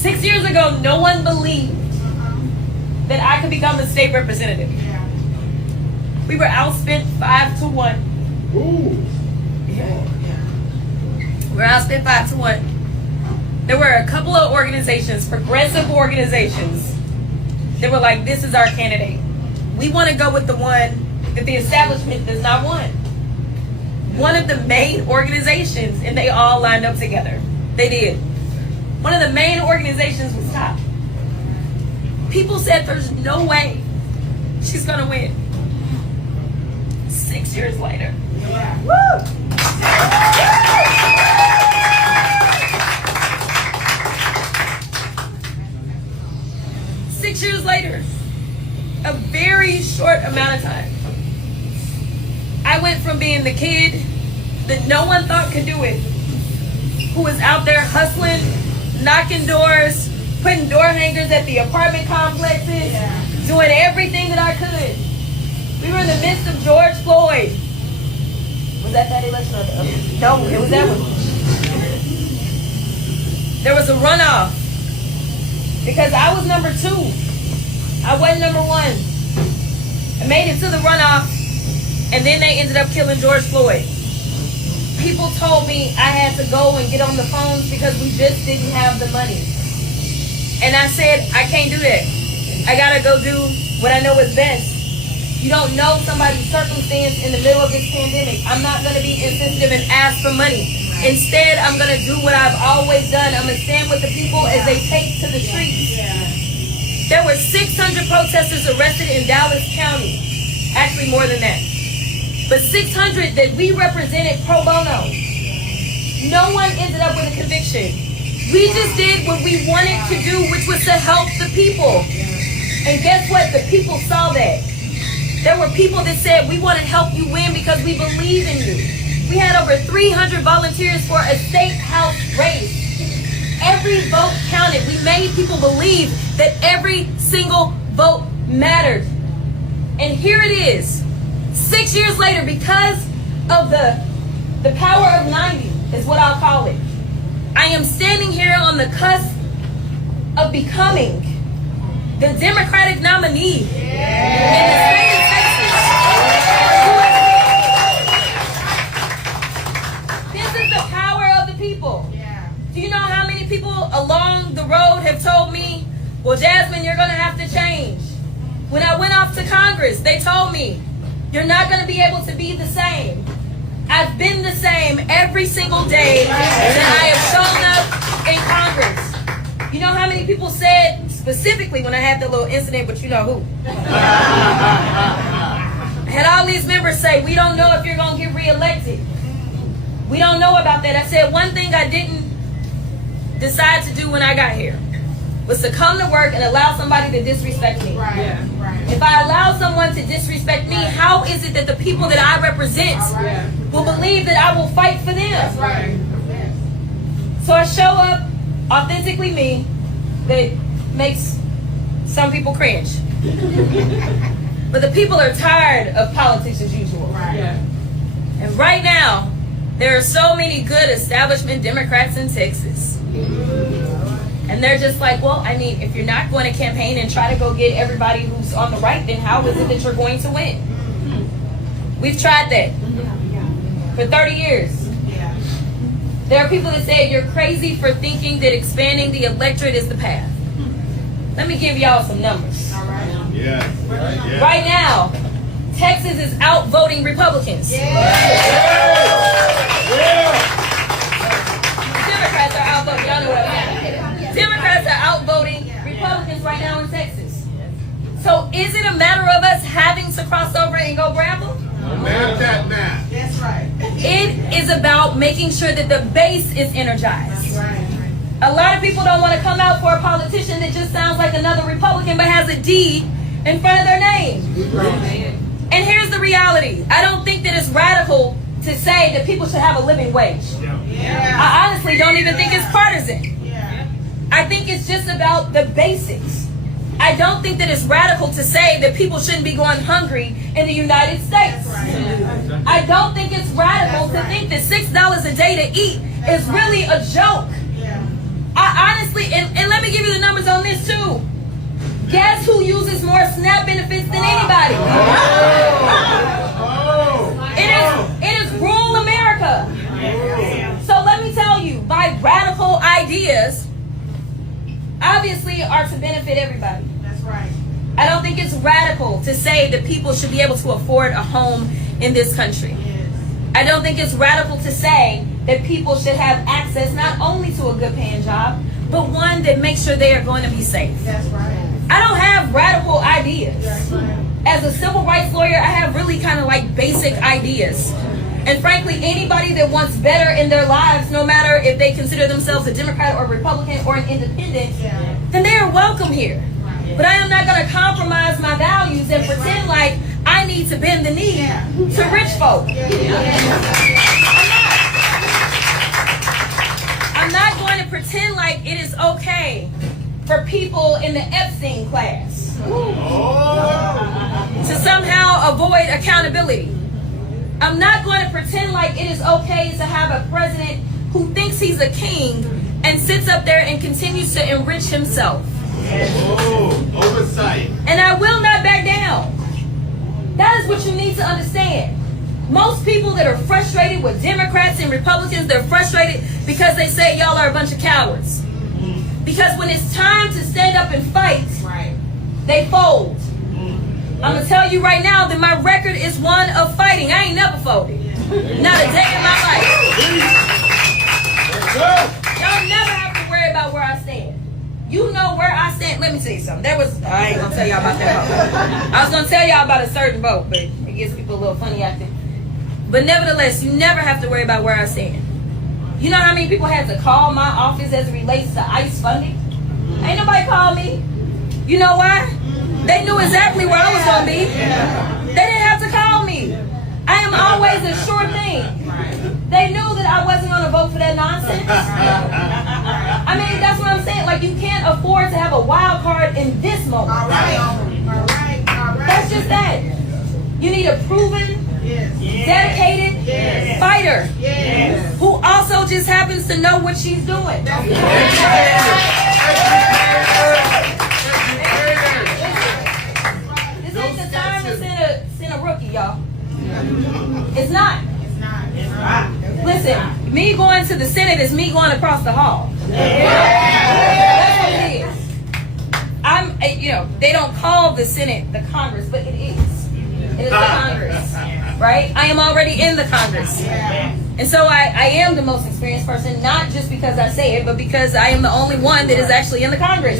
6 years ago, no one believed that I could become a state representative. We were outspent 5-1. Ooh. Yeah. We were outspent 5-1. There were a couple of organizations, progressive organizations, that were like, this is our candidate. We want to go with the one that the establishment does not want. One of the main organizations, and they all lined up together. They did. One of the main organizations was top. People said there's no way she's gonna win. 6 years later. Woo! 6 years later, a very short amount of time, I went from being the kid that no one thought could do it, who was out there hustling, knocking doors, putting door hangers at the apartment complexes, doing everything that I could. We were in the midst of George Floyd. Was that election or the other? No, it was that one. There was a runoff because I was number 2. I wasn't number 1. I made it to the runoff, and then they ended up killing George Floyd. People told me I had to go and get on the phones because we just didn't have the money. And I said, I can't do that. I gotta go do what I know is best. You don't know somebody's circumstance in the middle of this pandemic. I'm not gonna be insensitive and ask for money. Instead, I'm gonna do what I've always done. I'm gonna stand with the people as they take to the streets. There were 600 protesters arrested in Dallas County. Actually, more than that. But 600 that we represented pro bono. No one ended up with a conviction. We just did what we wanted to do, which was to help the people. And guess what? The people saw that. There were people that said, we want to help you win because we believe in you. We had over 300 volunteers for a state house race. Every vote counted. We made people believe that every single vote mattered. And here it is, 6 years later, because of the power of 90, is what I'll call it. I am standing here on the cusp of becoming the Democratic nominee in the state of Texas. This is the power of the people. Do you know how many people along the road have told me, well, Jasmine, you're going to have to change? When I went off to Congress, they told me, you're not going to be able to be the same. I've been the same every single day that I have shown up in Congress. You know how many people said, specifically when I had the little incident with you know who? I had all these members say, we don't know if you're going to get reelected. We don't know about that. I said, one thing I didn't decide to do when I got here was to come to work and allow somebody to disrespect me. If I allow someone to disrespect me, how is it that the people that I represent will believe that I will fight for them? So I show up authentically me, that makes some people cringe. But the people are tired of politics as usual. And right now, there are so many good establishment Democrats in Texas. And they're just like, well, I mean, if you're not going to campaign and try to go get everybody who's on the right, then how is it that you're going to win? We've tried that for 30 years. There are people that say you're crazy for thinking that expanding the electorate is the path. Let me give y'all some numbers. Right now, Texas is outvoting Republicans. Democrats are outvoting. Y'all know what I mean. Democrats are outvoting Republicans right now in Texas. So is it a matter of us having to cross over and go Bramble? That's right. It is about making sure that the base is energized. A lot of people don't want to come out for a politician that just sounds like another Republican but has a D in front of their name. And here's the reality. I don't think that it's radical to say that people should have a living wage. I honestly don't even think it's partisan. I think it's just about the basics. I don't think that it's radical to say that people shouldn't be going hungry in the United States. I don't think it's radical to think that $6 a day to eat is really a joke. I honestly, and let me give obviously are to benefit everybody. That's right. I don't think it's radical to say that people should be able to afford a home in this country. Yes. I don't think it's radical to say that people should have access not only to a good paying job, but one that makes sure they are going to be safe. That's right. I don't have radical ideas. That's right. As a civil rights lawyer, I have really kind of like basic ideas. And frankly, anybody that wants better in their lives, no matter if they consider themselves a Democrat or Republican or an independent, then they are welcome here. But I am not going to compromise my values and pretend like I need to bend the knee to rich folk. I'm not going to pretend like it is okay for people in the Epstein class to somehow avoid accountability. I'm not going to pretend like it is okay to have a president who thinks he's a king and sits up there and continues to enrich himself. Oversight. And I will not back down. That is what you need to understand. Most people that are frustrated with Democrats and Republicans, they're frustrated because they say y'all are a bunch of cowards. Because when it's time to stand up and fight, they fold. I'm going to tell you right now that my record is one of fighting. I ain't never folded. Not a day in my life. Y'all never have to worry about where I stand. You know where I stand. Let me tell you something. I ain't going to tell y'all about that vote. I was going to tell y'all about a certain vote, but it gets people a little funny acting. But nevertheless, you never have to worry about where I stand. You know how many people had to call my office as it relates to ICE funding? Ain't nobody called me. You know why? They knew exactly where I was going to be. They didn't have to call me. I am always a sure thing. They knew that I wasn't going to vote for that nonsense. I mean, that's what I'm saying. Like, you can't afford to have a wild card in this moment. All right. That's just that. You need a proven, dedicated fighter who also just happens to know what she's doing. This ain't the time to send a rookie, y'all. It's not. Listen, me going to the Senate is me going across the hall. That's what it is. They don't call the Senate the Congress, but it is. It is the Congress, right? I am already in the Congress. And so I am the most experienced person, not just because I say it, but because I am the only one that is actually in the Congress.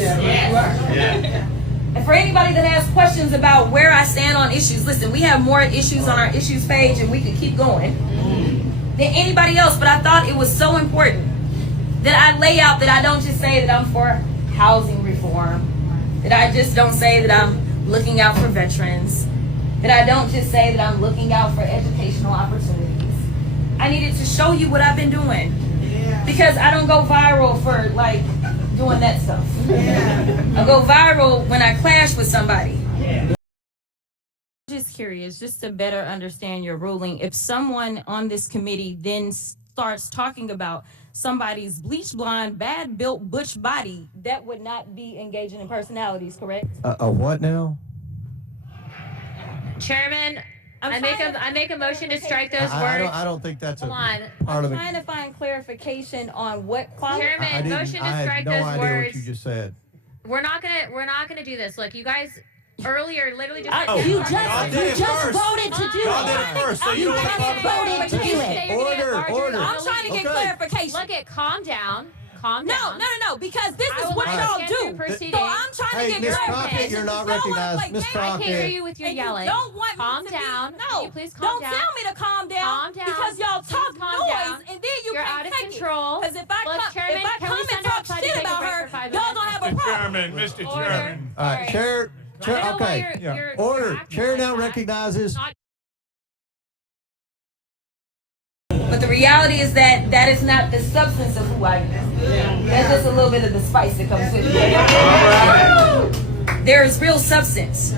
And for anybody that has questions about where I stand on issues, listen, we have more issues on our issues page and we could keep going than anybody else, but I thought it was so important that I lay out that I don't just say that I'm for housing reform, that I just don't say that I'm looking out for veterans, that I don't just say that I'm looking out for educational opportunities. I needed to show you what I've been doing because I don't go viral for like doing that stuff. I go viral when I clash with somebody. Just curious, just to better understand your ruling, if someone on this committee then starts talking about somebody's bleach blonde, bad built butch body, that would not be engaging in personalities, correct? A what now? Chairman, I make a motion to strike those words. I don't think that's Hold on. part of I'm it. trying to find clarification on what quality. Chairman, motion to strike I had no those idea words. what you just said. We're not gonna do this. Look, you guys earlier literally just. You just voted to do it. Y'all did it first, so you don't just voted to do it. Order. I'm trying to get clarification. Look at, calm down. No, because this is what y'all do. So I'm trying Hey, to get Miss clarification. Crockett, you're not recognized. Miss I can't hear Crockett. you with your And you yelling. don't want Calm me to down. Be, Can no, you please calm don't down? tell me to calm down. Calm down. Because y'all Please talk calm noise, down. and then you You're can't out of take control. Because if I Look, Chairman, can come we and send talk outside to shit take a about break her, for 5 y'all minutes? gonna have a problem. Mr. Order. Chairman. All right, Chair. I don't know why Okay. you're Order. acting Chair like now that. recognizes. Not- But the reality is that is not the substance of who I am. That's just a little bit of the spice that comes with it. There is real substance.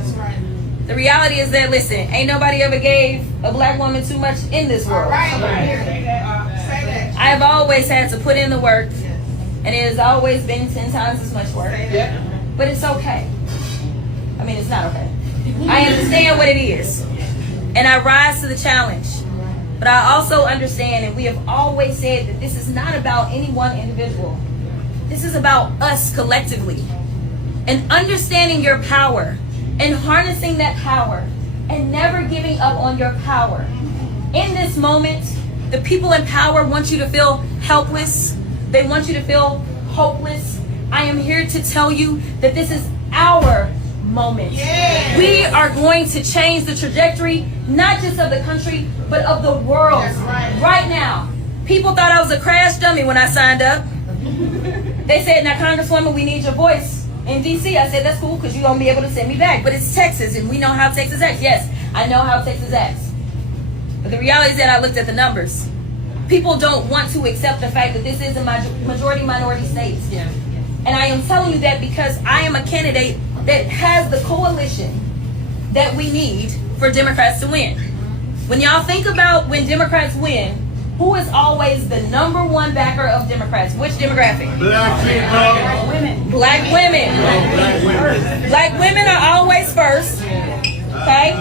The reality is that, listen, ain't nobody ever gave a black woman too much in this world. I have always had to put in the work, and it has always been 10 times as much work. But it's okay. I mean, it's not okay. I understand what it is, and I rise to the challenge. But I also understand, and we have always said that this is not about any one individual. This is about us collectively. And understanding your power and harnessing that power and never giving up on your power. In this moment, the people in power want you to feel helpless. They want you to feel hopeless. I am here to tell you that this is our moment. Yeah. We are going to change the trajectory, not just of the country, but of the world. That's right now. People thought I was a crash dummy when I signed up. They said, now Congresswoman, we need your voice in DC. I said, that's cool because you're going to be able to send me back. But it's Texas and we know how Texas acts. Yes, I know how Texas acts. But the reality is that I looked at the numbers. People don't want to accept the fact that this is a majority minority state. Yeah. And I am telling you that because I am a candidate that has the coalition that we need for Democrats to win. When y'all think about when Democrats win, who is always the number one backer of Democrats? Which demographic? Black people. Women. Black women. Black women are always first. Okay?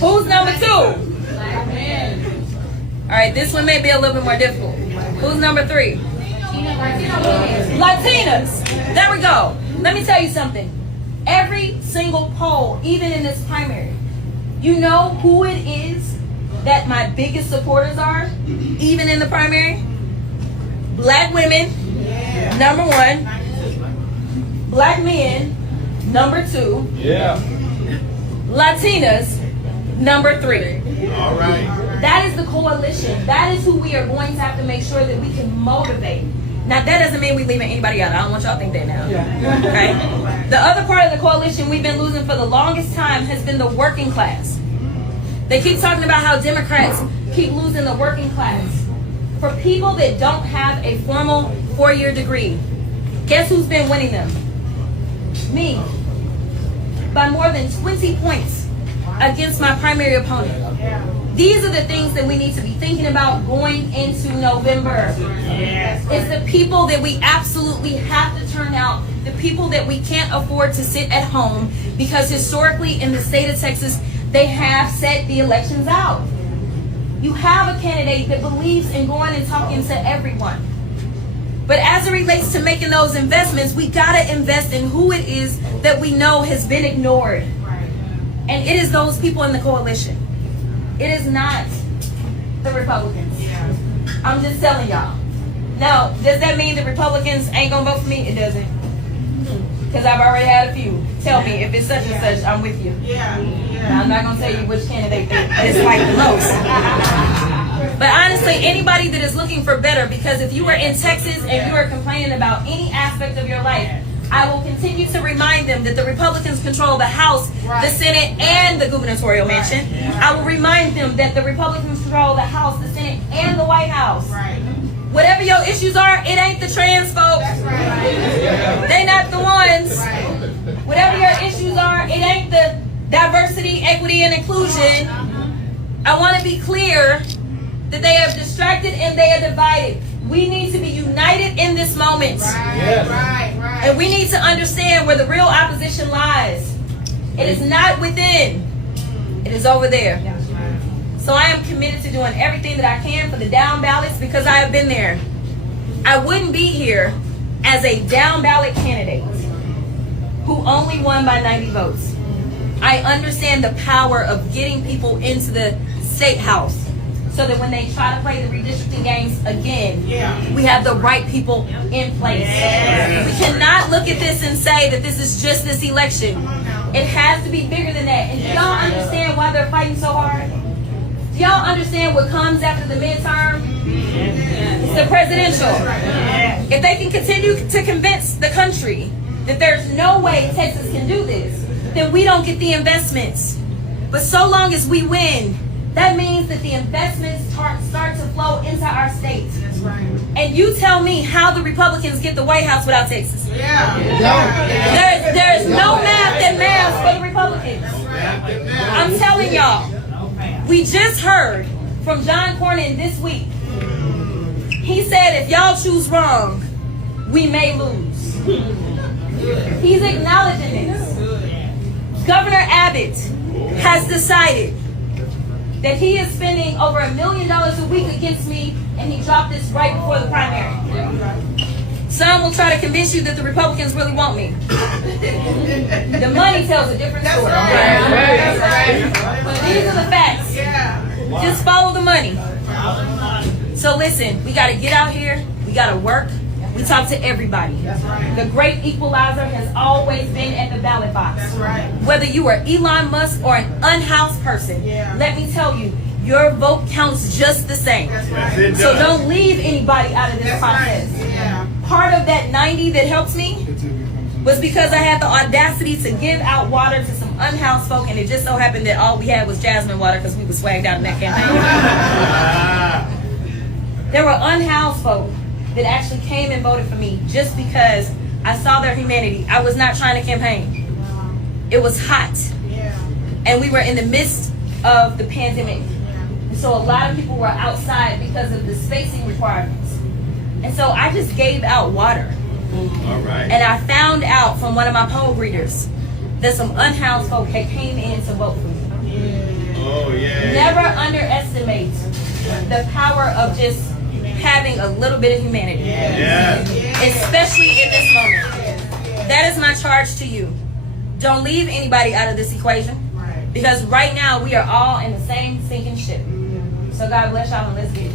Who's number two? All right, this one may be a little bit more difficult. Who's number three? Latinas. There we go. Let me tell you something. Every single poll, even in this primary, you know who it is that my biggest supporters are, even in the primary? Black women, number one. Black men, number two. Yeah. Latinas, number three. All right. That is the coalition. That is who we are going to have to make sure that we can motivate. Now, that doesn't mean we're leaving anybody out. I don't want y'all to think that now. Okay? The other part of the coalition we've been losing for the longest time has been the working class. They keep talking about how Democrats keep losing the working class. For people that don't have a formal 4-year degree, guess who's been winning them? Me. By more than 20 points against my primary opponent. These are the things that we need to be thinking about going into November. It's the people that we absolutely have to turn out, the people that we can't afford to sit at home, because historically in the state of Texas, they have set the elections out. You have a candidate that believes in going and talking to everyone. But as it relates to making those investments, we gotta invest in who it is that we know has been ignored. And it is those people in the coalition. It is not the Republicans. I'm just telling y'all. Now, does that mean the Republicans ain't gonna vote for me? It doesn't. Because I've already had a few. Tell me if it's such and such, I'm with you. Now, I'm not gonna tell you which candidate they dislike the most. But honestly, anybody that is looking for better, because if you are in Texas and you are complaining about any aspect of your life, I will continue to remind them that the Republicans control the House, the Senate, and the gubernatorial mansion. I will remind them that the Republicans control the House, the Senate, and the White House. Whatever your issues are, it ain't the trans folks. They not the ones. Whatever your issues are, it ain't the diversity, equity, and inclusion. I want to be clear that they are distracted and they are divided. We need to be united in this moment. And we need to understand where the real opposition lies. It is not within. It is over there. So I am committed to doing everything that I can for the down ballots, because I have been there. I wouldn't be here as a down ballot candidate who only won by 90 votes. I understand the power of getting people into the state house, so that when they try to play the redistricting games again, we have the right people in place. We cannot look at this and say that this is just this election. It has to be bigger than that. And do y'all understand why they're fighting so hard? Do y'all understand what comes after the midterm? It's the presidential. If they can continue to convince the country that there's no way Texas can do this, then we don't get the investments. But so long as we win, that means that the investments start to flow into our state. That's right. And you tell me how the Republicans get the White House without Texas. There's no math that maths for the Republicans. I'm telling y'all. We just heard from John Cornyn this week. He said if y'all choose wrong, we may lose. He's acknowledging this. Governor Abbott has decided that he is spending over $1 million a week against me, and he dropped this right before the primary. Some will try to convince you that the Republicans really want me. The money tells a different story. But these are the facts. Just follow the money. So listen, we got to get out here. We got to work. We talk to everybody. The great equalizer has always been at the ballot box. Whether you are Elon Musk or an unhoused person, let me tell you, your vote counts just the same. So don't leave anybody out of this process. Part of that 90 that helps me was because I had the audacity to give out water to some unhoused folk, and it just so happened that all we had was Jasmine water because we were swagged out in that campaign. There were unhoused folk that actually came and voted for me just because I saw their humanity. I was not trying to campaign. It was hot. And we were in the midst of the pandemic. And so a lot of people were outside because of the spacing requirements. And so I just gave out water. All right. And I found out from one of my poll readers that some unhoused folk had came in to vote for me. Oh, yeah. Never underestimate the power of just having a little bit of humanity. Especially in this moment. That is my charge to you. Don't leave anybody out of this equation. Because right now we are all in the same sinking ship. So God bless y'all and let's get it.